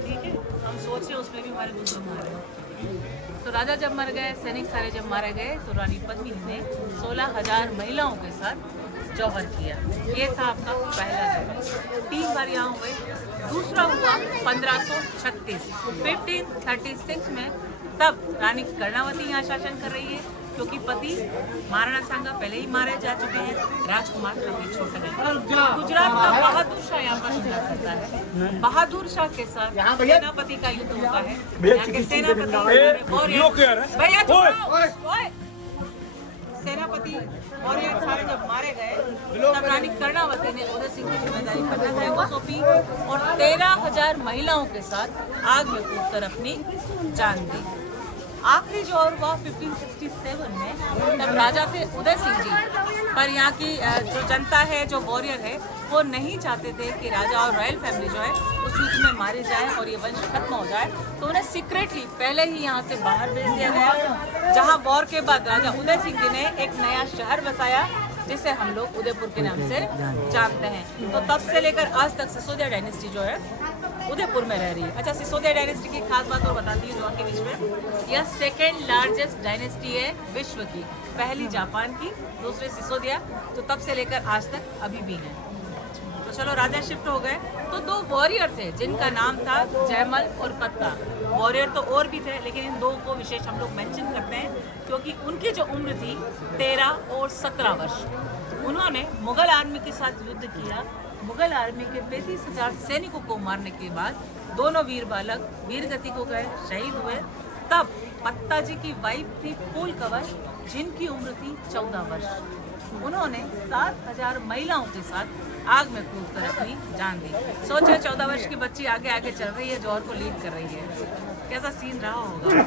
ठीक है, हम सोच रहे हैं उसमें भी हमारे दूसरे मार रहे हैं। तो राजा जब मर गए, सैनिक सारे जब मारे गए, तो रानी पद्मिनी ने 16,000 महिलाओं के साथ जौहर किया। ये था आपका पहला जौहर। 3 बार यहाँ हुए। दूसरा हुआ 1536 1536 में, तब रानी कर्णावती यहाँ शासन कर रही है। क्योंकि पति महाराणा सांगा पहले ही मारे जा चुके हैं, राजकुमार काफी छोटा है। गुजरात का बहादुर शाह यहाँ पर हमला करता है। बहादुर शाह के साथ सेनापति का युद्ध होता है। यहाँ के सेनापति वॉरियर सारे जब मारे गए तब रानी कर्णावती ने उदय सिंह की जिम्मेदारी पन्ना को सौंपी और 13,000 महिलाओं के साथ आग में कूदकर अपनी जान दी। आखिरी जो और हुआ 1567 में, तब राजा थे उदय सिंह जी, पर यहाँ की जो जनता है, जो वॉरियर है, वो नहीं चाहते थे कि राजा और रॉयल फैमिली जो है उस युद्ध में मारे जाए और ये वंश खत्म हो जाए, तो उन्हें सीक्रेटली पहले ही यहाँ से बाहर भेज दिया गया, जहाँ वॉर के बाद राजा उदय सिंह जी ने एक नया शहर बसाया जिसे हम लोग उदयपुर के नाम से जानते हैं। तो तब से लेकर आज तक सिसोदिया डायनेस्टी जो है उदयपुर में रह रही है। अच्छा, सिसोदिया डायनेस्टी की खास बात और बताती हूँ जो आपके बीच में, यह सेकेंड लार्जेस्ट डायनेस्टी है विश्व की। पहली जापान की, दूसरे सिसोदिया, जो तब से लेकर आज तक अभी भी है। तो चलो राजा शिफ्ट हो गए, तो 2 वॉरियर थे जिनका नाम था जयमल और पत्ता। वॉरियर तो और भी थे, लेकिन इन 2 को विशेष हम लोग मेंशन करते हैं क्योंकि उनकी जो उम्र थी 13 और 17 वर्ष। उन्होंने मुगल आर्मी के साथ युद्ध किया। मुगल आर्मी के 35,000 सैनिकों को मारने के बाद दोनों वीर बालक वीरगति को गए, शहीद हुए। तब पत्ता जी की वाइफ थी फूल कवच, जिनकी उम्र थी 14 वर्ष। उन्होंने 7,000 महिलाओं के साथ आग में कूदकर अपनी जान दी। सोचिए 14 वर्ष की बच्ची आगे आगे चल रही है, जौहर को लीड कर रही है, कैसा सीन रहा होगा।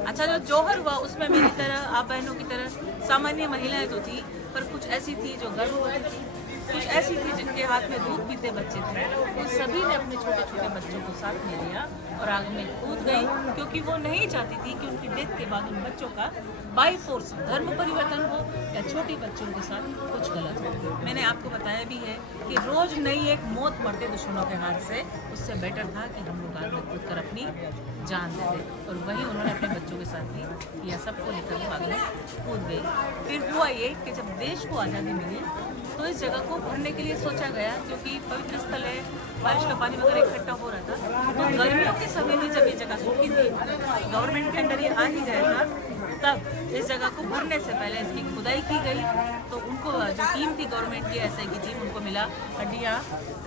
अच्छा, जो जौहर हुआ उसमें मेरी तरह, आप बहनों की तरह सामान्य महिलाएं तो थी, पर कुछ ऐसी थी जो गर्भवती थी, कुछ ऐसी थी जिनके हाथ में दूध पीते बच्चे थे। उन सभी ने अपने छोटे छोटे बच्चों को साथ में लिया और आग में कूद गई, क्योंकि वो नहीं चाहती थी कि उनकी डेथ के बाद उन बच्चों का बाई फोर्स धर्म परिवर्तन हो या छोटी बच्चों के साथ कुछ गलत हो। मैंने आपको बताया भी है कि रोज नई एक मौत मरते दुश्मनों के हाथ से, उससे बेटर था कि हम लोग आग में कूद कर अपनी जान दे दें। और वही उन्होंने अपने बच्चों के साथ भी किया, सबको लेकर वो आग में कूद गई। फिर हुआ ये कि जब देश को आज़ादी मिली तो इस जगह को भरने के लिए सोचा गया, क्योंकि पवित्र स्थल है, बारिश का पानी वगैरह इकट्ठा हो रहा था। तो गर्मियों के समय में जब ये जगह सूखी थी, गवर्नमेंट के अंडर ये आ ही गया था, तब इस जगह को भरने से पहले इसकी खुदाई की गई। तो उनको जो टीम थी गवर्नमेंट की एसआई की टीम, उनको मिला हड्डियाँ,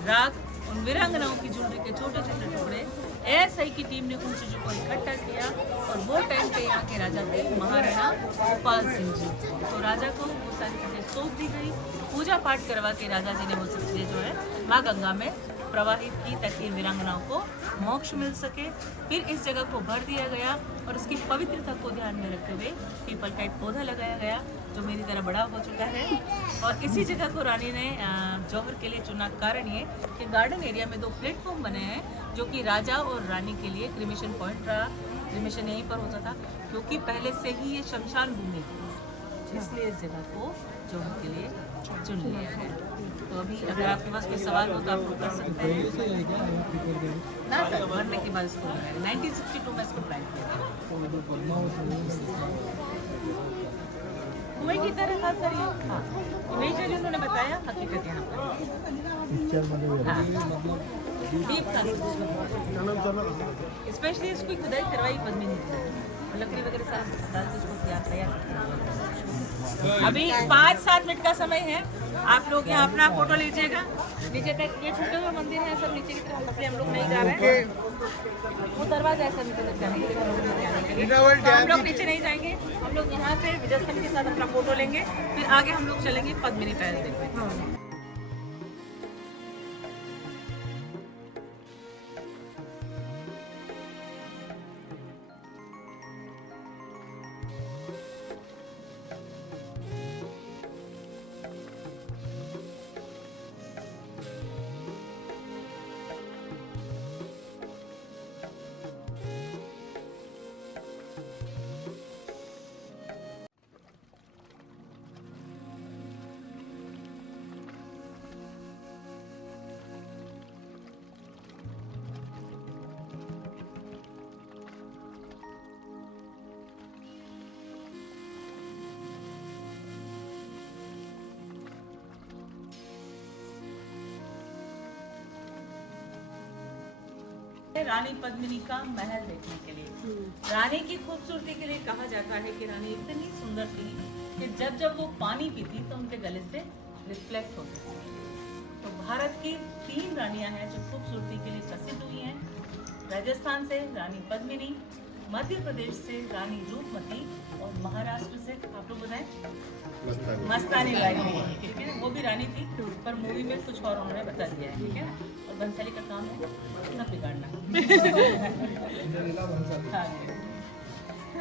राख, उन वीरांगनाओं की ज्वेलरी के छोटे छोटे टुकड़े। एएसआई की टीम ने उन चीज़ों को इकट्ठा किया और वो टाइम पे यहाँ के राजा थे महाराणा गोपाल सिंह जी। तो राजा को वो सारी चीज़ें सौंप दी गई। पूजा पाठ करवा के राजा जी ने वो सब चीज़ें जो है माँ गंगा में प्रवाहित की ताकि वीरांगनाओं को मोक्ष मिल सके। फिर इस जगह को भर दिया गया और उसकी पवित्रता को ध्यान में रखते हुए पीपल का एक पौधा लगाया गया जो मेरी तरह बड़ा हो चुका है। और इसी जगह को रानी ने जौहर के लिए चुना, कारण ये कि गार्डन एरिया में 2 प्लेटफॉर्म बने हैं जो कि राजा और रानी के लिए क्रिमेशन पॉइंट रहा। क्रिमेशन यहीं पर होता था क्योंकि पहले से ही ये शमशान भूमि थी, इसलिए इस जगह को जौहर के लिए चुन लिया है। तो अभी अगर आपके पास कोई सवाल हो तो आप कर सकते हैं ना सर। भरने के बाद इसको लगाया 1962 में इसको प्लान किया कुएं की तरह था सर ये। हाँ, इमेजली उन्होंने बताया, हकीकत यहाँ पर हाँ डीप था। स्पेशली इसकी खुदाई करवाई पद्मिनी थी, लकड़ी वगैरह साथ डाल के इसको तैयार। अभी 5-7 मिनट का समय है, आप लोग यहाँ अपना फोटो लीजिएगा। नीचे तक ये छूटे हुए मंदिर है सब नीचे की तरफ, इसलिए हम लोग नहीं जा रहे हैं। वो दरवाजा है सब नीचे तक जाने के लिए, तो हम लोग नीचे नहीं जाएंगे। हम लोग यहाँ से विजयस्तंभ के साथ अपना फोटो लेंगे, फिर आगे हम लोग चलेंगे पद्मिनी पैलेस देखने। रानी पद्मिनी का महल देखने के लिए। रानी की खूबसूरती के लिए कहा जाता है कि रानी इतनी सुंदर थी कि जब जब वो पानी पीती तो उनके गले से रिफ्लेक्ट होती थी। तो भारत की 3 रानियां हैं जो खूबसूरती के लिए प्रसिद्ध हुई हैं। राजस्थान से रानी पद्मिनी, मध्य प्रदेश से रानी रूपमती और महाराष्ट्र से आप लोग बताएं मस्तानी बाई, ठीक है। वो भी रानी थी पर मूवी में कुछ और उन्होंने बता दिया है, ठीक है। और बंसाली का काम है सब बिगाड़ना।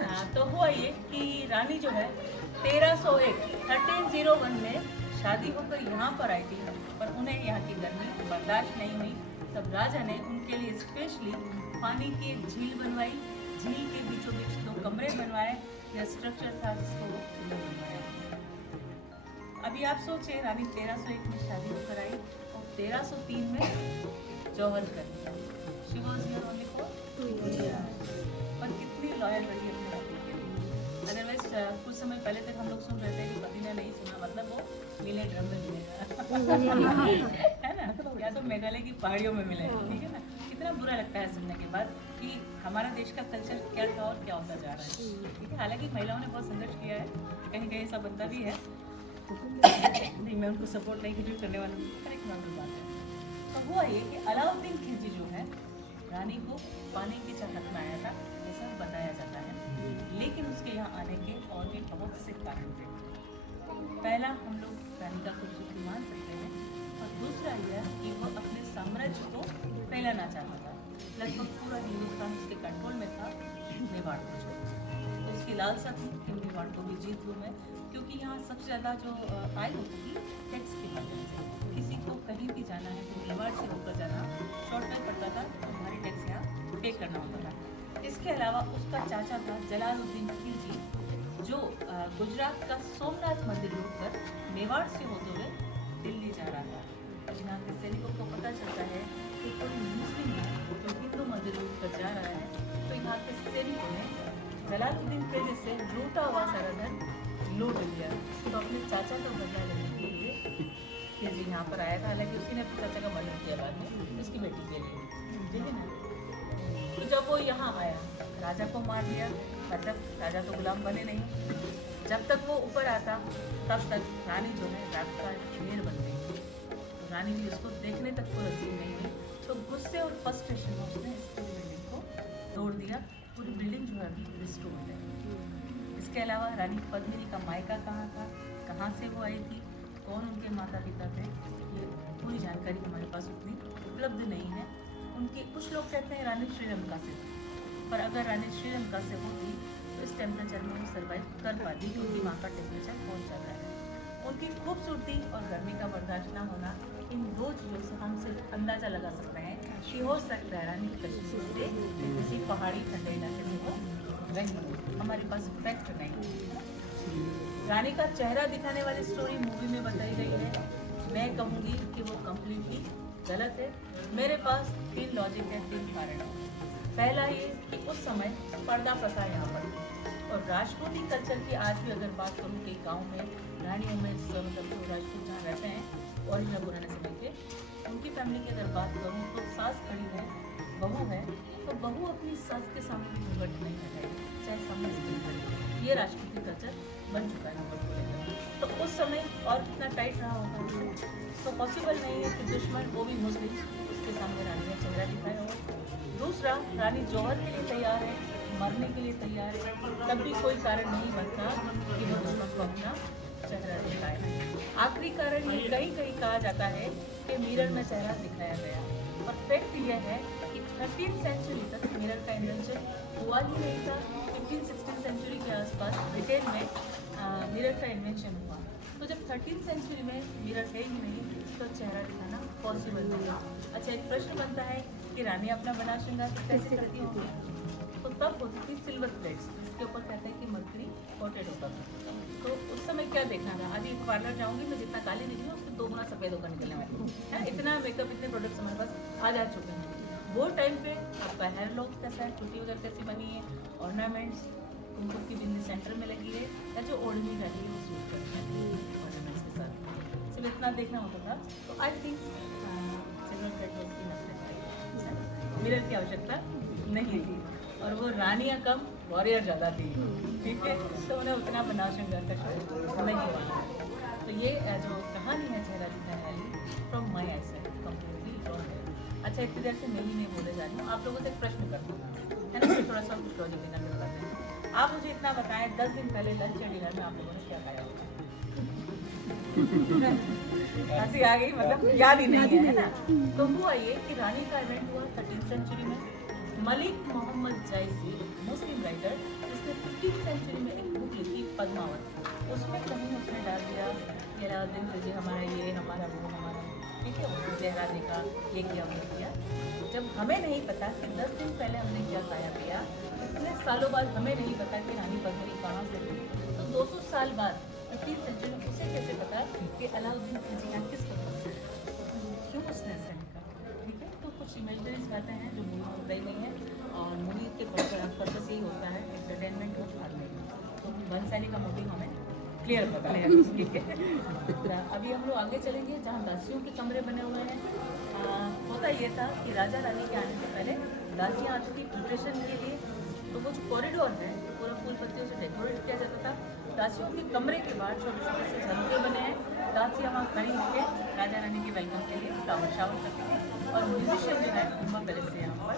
हाँ, तो हुआ ये कि रानी जो है 1301 में शादी होकर यहाँ पर आई थी, पर उन्हें यहाँ की गर्मी बर्दाश्त नहीं हुई। तब राजा ने उनके लिए स्पेशली पानी की एक झील बनवाई। झील के बीचों बीच 2 कमरे बनवाए। यह स्ट्रक्चर था जिसको वो फूलों बनवाया। अभी आप सोचिए, रानी 1301 में शादी होकर आई और 1303 में जौहर कर दिया। She was here only for 2 years। पर कितनी लॉयल रही अपने पति के लिए। अदरवाइज कुछ समय पहले तक हम लोग सुन रहे थे कि पति ने नहीं सुना, मतलब वो मिले ड्रम में मिलेगा, है ना, या तो मेघालय की पहाड़ियों में मिले, ठीक है ना। कितना बुरा लगता है सुनने के बाद कि हमारा देश का कल्चर क्या था और क्या होता जा रहा है, ठीक है। हालांकि महिलाओं ने बहुत संघर्ष किया है, कहीं कहीं ऐसा बनता भी है, नहीं मैं उनको सपोर्ट नहीं क्रिएट करने वालों पर एक नॉर्मल बात है। तो हुआ ये कि अलाउद्दीन खिलजी जो है रानी को पाने की चाहत में आया था, ऐसा बताया जाता है। लेकिन उसके यहाँ आने के और भी बहुत से कारण थे। पहला, हम लोग रानी का खूबसूरती मान सकते हैं, और दूसरा यह कि वो अपने साम्राज्य को फैलाना चाहता था। लगभग पूरा हिंदुस्तान उसके कंट्रोल में था, मेवाड़ को छोड़। तो उसकी लालसा थी कि मेवाड़ को भी जीत लूँ मैं, क्योंकि यहाँ सबसे ज़्यादा जो आय होती थी टैक्स के माध्यम से। किसी को कहीं भी जाना है तो मेवाड़ से होकर जाना शॉर्टकट पड़ता था, तो भारी टैक्स यहाँ पे करना होता था। इसके अलावा उसका चाचा था जलालुद्दीन खिलजी, जो गुजरात का सोमनाथ मंदिर होकर मेवाड़ से होते हुए दिल्ली जा रहा था। अब यहाँ के सैनिकों को पता चलता है कि कोई मुस्लिम है जो हिंदू मंदिर होकर जा रहा है, तो यहाँ के सैनिकों ने जलालुद्दीन खिलजी से लूटा हुआ सारा धन लूट लिया। तो अपने चाचा को बदला लेने के लिए खिलजी यहाँ पर आया था। हालांकि उसी ने अपने चाचा का मर्डर किया बाद में उसकी बेटी के लिए, ठीक है ना। तो जब वो यहाँ आया, राजा को मार दिया, मतलब राजा तो गुलाम बने नहीं। जब तक वो ऊपर आता तब तक रानी जो है रात का ढेर बन गई। तो रानी भी उसको देखने तक को नसीब नहीं हुई, तो गुस्से और फ्रस्ट्रेशन में उसने इस पूरी बिल्डिंग को तोड़ दिया। पूरी बिल्डिंग जो है रिस्टोर है। इसके अलावा रानी पद्मिनी का मायका कहाँ था, कहाँ से वो आई थी, कौन उनके माता पिता थे, ये पूरी जानकारी हमारे पास उतनी उपलब्ध नहीं है। उनके कुछ लोग कहते हैं रानी श्रीलंका से, पर अगर रानी श्रीलंका से होती तो इस टेम्परेचर में वो सर्वाइव कर पाती, क्योंकि वहाँ का टेम्परेचर बहुत ज़्यादा है। उनकी खूबसूरती और गर्मी का बर्दाश्त न होना, इन 2 चीज़ों से हम सिर्फ अंदाज़ा लगा सकते हैं कि हो सकता है रानी कश्मीर से किसी पहाड़ी ठंडे इलाके से वो रही। हमारे पास फैक्ट नहीं। रानी का चेहरा दिखाने वाली स्टोरी मूवी में बताई गई है। मैं कहूँगी कि वो कम्प्लीटली गलत है। मेरे पास 3 लॉजिक है, 3 कारण है। पहला ये कि उस समय पर्दा प्रथा यहाँ पर, और राजपूती कल्चर की आज भी अगर बात करूँ कि गांव में रानियों में मतलब जो राजपूत जहाँ रहते हैं और यहाँ पुराने समय के, उनकी फैमिली की अगर बात करूँ तो सास खड़ी है, बहू है, तो बहू अपनी सास के सामने घूंघट नहीं हटाएगी, चाहे सामने स्त्री खड़ी। ये राजपूती कल्चर बन चुका है नंबर को। तो उस समय और कितना टाइट रहा होगा, तो पॉसिबल नहीं है कि दुश्मन, वो भी मुस्लिम, उसके सामने रानी का चेहरा दिखाया हो। दूसरा, रानी जौहर के लिए तैयार है, मरने के लिए तैयार है, तब भी कोई कारण नहीं बनता कि वो दुश्मन को अपना चेहरा दिखाए। आखिरी कारण ये कहीं कहीं कहा जाता है कि मिरर में चेहरा दिखाया गया, और फैक्ट यह है कि 13th सेंचुरी तक मिरर का इन्वेंशन हुआ ही नहीं था। 15th-16th सेंचुरी के आसपास ब्रिटेन में मिरर का इन्वेंशन हुआ। तो जब 13th सेंचुरी में मिरर है ही नहीं तो चेहरा दिखाना पॉसिबल नहीं है। अच्छा, एक प्रश्न बनता है कि रानी अपना बना श्रृंगार कैसे करती होगी? तो तब होती थी सिल्वर प्लेट्स, जिसके ऊपर कहते हैं कि मरकरी कोटेड होता था। तो उस समय क्या देखना था, अभी पार्लर जाऊंगी मैं, जितना काली निकली उससे 2 गुना सफ़ेद होकर निकलने वाली है। इतना मेकअप, इतने प्रोडक्ट्स हमारे पास आ जा चुके हैं। वो टाइम पे आपका हेयर लॉक कैसा है, टूटी वगैरह कैसी बनी है, ऑर्नामेंट्स, कुमकुम की बिंदी सेंटर में लगी है, या जो ओढ़नी लगी है वो सूट करते हैं ऑर्नामेंट्स के साथ। सिर्फ इतना देखना होता था। तो I think silver plate mirror की आवश्यकता नहीं थी, और वो रानियाँ कम वॉरियर ज़्यादा थी, ठीक है, तो उन्हें उतना बनाव श्रृंगार का शौक नहीं हुआ। तो ये जो कहानी है चेहरा दिखा है from my eye side completely from there. अच्छा, इतनी देर से नहीं बोले जा रही हूँ, आप लोगों से एक प्रश्न करती हूँ, है ना, थोड़ा सा लॉजिक देना करवाते हैं। आप मुझे इतना बताएं, 10 दिन पहले लंच या डिनर में आप लोगों ने क्या खाया होगा? हंसी आ गई, मतलब याद ही नहीं है ना। तो हुआ ये कि रानी का इवेंट हुआ 13th सेंचुरी में। मलिक मोहम्मद जायसी, मुस्लिम राइटर, जिसने 15th सेंचुरी में एक बुक लिखी पद्मावत, उसमें कहीं उसने डाल दिया कि अलाउद्दीन खिलजी हमारा ये, हमारा वो, हमारा, ठीक है, उसने चेहरा देखा, ये किया, वो किया। जब हमें नहीं पता कि 10 दिन पहले हमने क्या खाया पिया, इतने सालों बाद हमें नहीं पता कि रानी पद्मिनी कहाँ से थी, तो 200 साल बाद 15th सेंचुरी में उसे कैसे पता कि अलाउद्दीन खिलजी यहाँ किस पर्पज से, क्यों उसने ऐसा लिखा, ठीक है। तो कुछ इमेजनरीज बातें हैं जो मूवी में बताई गई हैं, और मूवी के पर्पज यही होता है एंटरटेनमेंट हो, फाड़ने। तो बंसाली का मोटिव हमें क्लियर पता है, ठीक है। अभी हम लोग आगे चलेंगे जहाँ दासियों के कमरे बने हुए हैं। होता ये था कि राजा रानी के आने से पहले दासियाँ आती थी प्रिपरेशन के लिए, तो वो जो कॉरिडोर है पूरा फूल पत्तियों से डेकोरेट किया जाता था। दासियों के कमरे के बाहर छोटे छोटे से झरोखे बने हैं, दासियाँ वहाँ खड़ी होकर राजा रानी के वेलकम के लिए फ्लावर शावर करती थी, और म्यूजिशियन जो है कुंभा पैलेस से यहाँ पर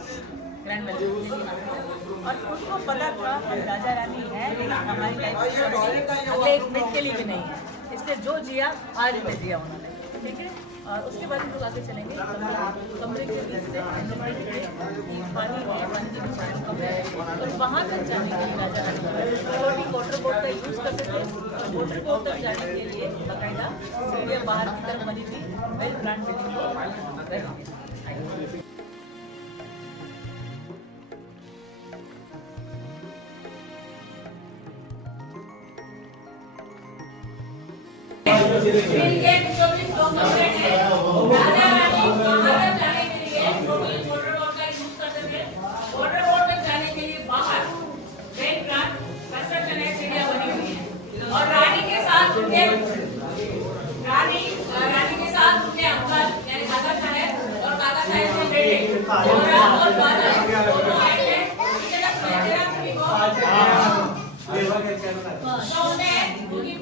ग्रैंड वेलकम के लिए आते थे, और उनको पता था हम राजा रानी हैं, लेकिन हमारी लाइफ अगले 1 मिनट के लिए भी नहीं है, इसलिए जो जिया आज में जिया उन्होंने, ठीक है। और उसके बाद हम लोग आगे चलेंगे कमरे के बीच से पानी है, पानी के बीच कमरे है, और वहाँ तक जाने के लिए राजा रानी छोटी वाटर बोट का यूज़ करते थे। वाटर बोट तक जाने के लिए बाकायदा सीढ़ियाँ बाहर की तरफ बनी थी, वेल प्लान बिल्डिंग को।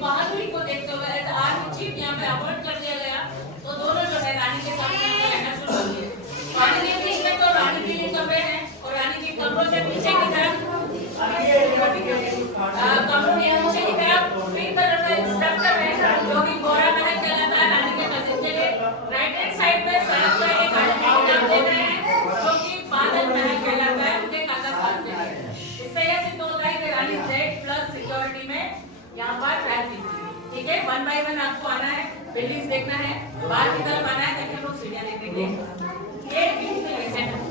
बहादुरी को देखते हुए आर्मी चीफ यहाँ पे अपॉइंट कर दिया गया, तो दोनों जो है रानी के साथ रहना शुरू किए। पानी के बीच में तो रानी के लिए कमरे हैं, और रानी के कमरों से पीछे की तरफ कमरों के पीछे की तरफ ग्रीन कलर का स्ट्रक्चर है जो कि गोरा महल कहलाता है। रानी के कजिन के लिए राइट हैंड साइड पे सड़क पर एक आदमी नाम दे रहे हैं जो कि बादल महल कहलाता है, उनके काका साहब के लिए। इससे यह सिद्ध होता है कि रानी Z+ सिक्योरिटी में यहाँ पर रहती थी, ठीक है। 1 बाय 1 आपको आना है, बिल्डिंग्स देखना है, बाहर की तरफ आना है ताकि हम लोग सीढ़ियाँ देखेंगे। ये है।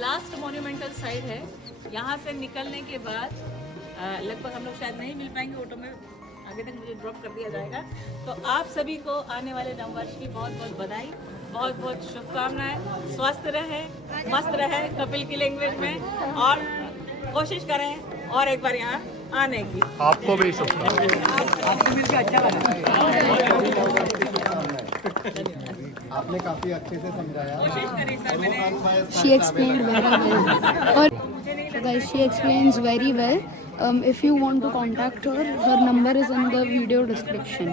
लास्ट मॉन्यूमेंटल साइड है, यहाँ से निकलने के बाद लगभग हम लोग शायद नहीं मिल पाएंगे ऑटो में, आगे तक मुझे ड्रॉप कर दिया जाएगा। तो आप सभी को आने वाले नववर्ष की बहुत बहुत बधाई, बहुत बहुत शुभकामनाएं। स्वस्थ रहे, मस्त रहे कपिल की लैंग्वेज में, और कोशिश करें और एक बार यहाँ आने की। आपको भी शुभकामनाएं। आपको मिलकर अच्छा लगा। आपने काफी अच्छे से समझाया। कोशिश करी सर मैंने। She explained very well. और guys, she explains very well. If you want to contact her, her number is in the video description.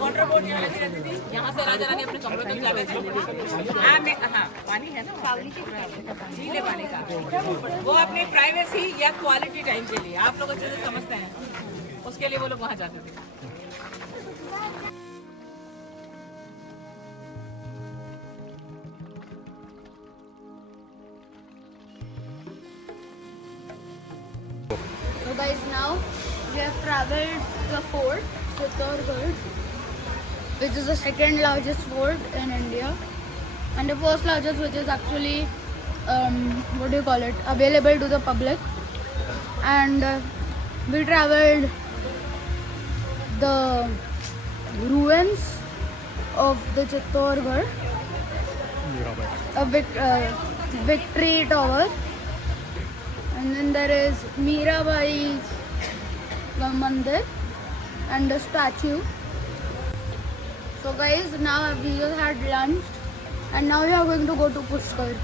Water boat यहाँ लगी रहती थी, यहाँ से राजा रानी अपने कमरों तक जाते थे। हाँ, पानी है ना, झीले पानी का, वो अपनी प्राइवेसी या क्वालिटी टाइम के लिए, आप लोग अच्छे से समझते हैं, उसके लिए वो लोग वहाँ जाते थे। So guys, now we have traveled the fort, Chittorgarh, which is the second largest fort in India, and the first largest, which is actually available to the public. And we traveled the ruins of the Chittorgarh, a victory tower, and then there is Mirabai's mandir and the statue. So guys, now we just had lunch and now we are going to go to Pushkar.